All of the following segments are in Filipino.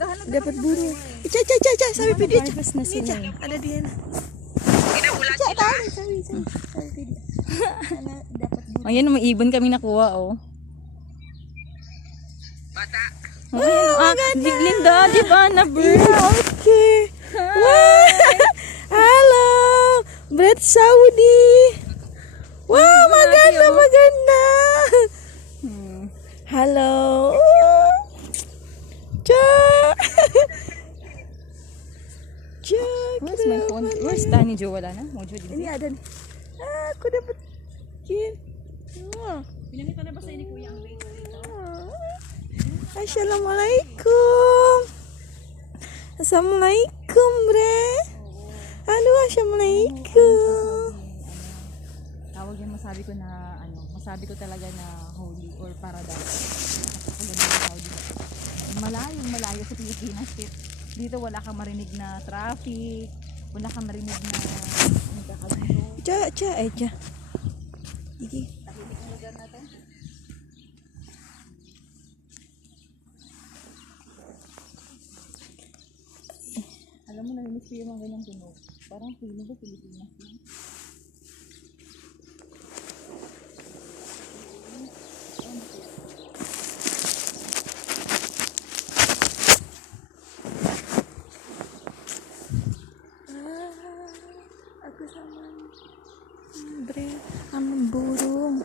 Maghahanap Dapat burung. Cha, sabi pidi. harvest na sila. Ada dia na. Kinahula sila. Sabi pidi. Dapat burung. Ayan, may ibon kami nakuha, oh. Bata. Linda, di ba na bird? Okay. Wow. Halo. Brett Saudi. Wow, maganda. Halo. Cha. Where's my phone? Where's Danny Jo? Wala na? Mojo, di Ini ba? ada nih. Aku dapat kin. Pinamita na ba sa ini kuya ang rate dito? Assalamualaikum. Assalamualaikum, bre. Halo, assalamualaikum. Tawag yan, masabi ko talaga na holy or paradise. Napakaganda ng Saudi. Malayo sa Pilipinas. Dito wala kang marinig na traffic, wala kang marinig na nagkakagulo. Cha. Iki. Tahimik ang lugar natin. Alam mo, naminis ko yung mga ganyang tunog. Parang feeling ko Pilipinas yun. Aku sama bre sama burung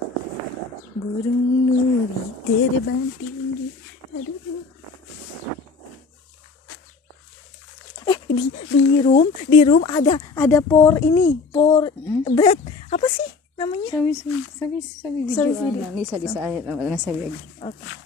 nuri terbang tinggi. Aduh. Di room ada por bread. Apa sih namanya? Sabi video. Sabi video. Nisa, nasa video. Okay.